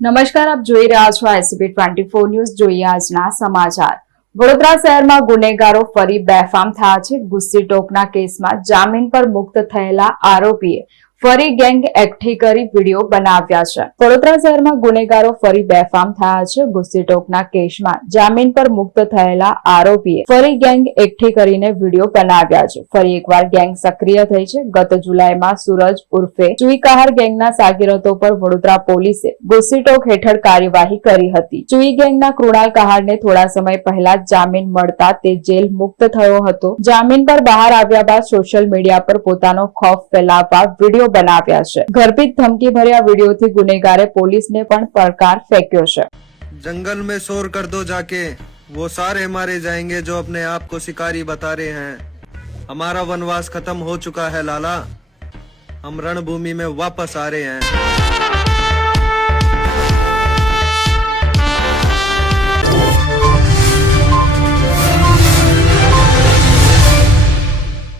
નમસ્કાર, આપ જોઈ રહ્યા છો SCP24 ન્યૂઝ. જોઈએ આજના સમાચાર. વડોદરા શહેરમાં ગુનેગારો ફરી બેફામ થયા છે. ગુસ્સી ટોકના કેસમાં જામીન પર મુક્ત થયેલા આરોપીએ ફરી ગેંગ એકઠી કરી વિડીયો બનાવ્યા છે. વડોદરા શહેરમાં ગુનેગારો ફરી બેફામ થયા છે. ગુસ્સી ટોકના કેસમાં જામીન પર મુક્ત થયેલા આરોપીએ ફરી ગેંગ એકઠી કરીને વિડીયો બનાવ્યા છે. ફરી એકવાર ગેંગ સક્રિય થઈ છે. ગત જુલાઈમાં સૂરજ ઉર્ફે ચુઈકાહાર ગેંગના સાગીરતો પર વડોદરા પોલીસે ગુસ્સી ટોક હેઠળ કાર્યવાહી કરી હતી. ચુઈ ગેંગના કૃણાલ કહારને થોડા સમય પહેલા જામીન મળતા તે જેલ મુક્ત થયો હતો. જામીન પર બહાર આવ્યા બાદ સોશિયલ મીડિયા પર પોતાનો ખૌફ ફેલાવવા વિડીયો બનાવ્યા છે. ગર્ભિત ધમકી ભર્યા વિડીયોથી ગુનેગારે પોલીસને પણ પડકાર ફેંક્યો છે. जंगल में शोर कर दो जाके, वो सारे मारे जाएंगे जो अपने आप को शिकारी बता रहे हैं. हमारा वनवास खत्म हो चुका है लाला, हम रणभूमि में वापस आ रहे हैं.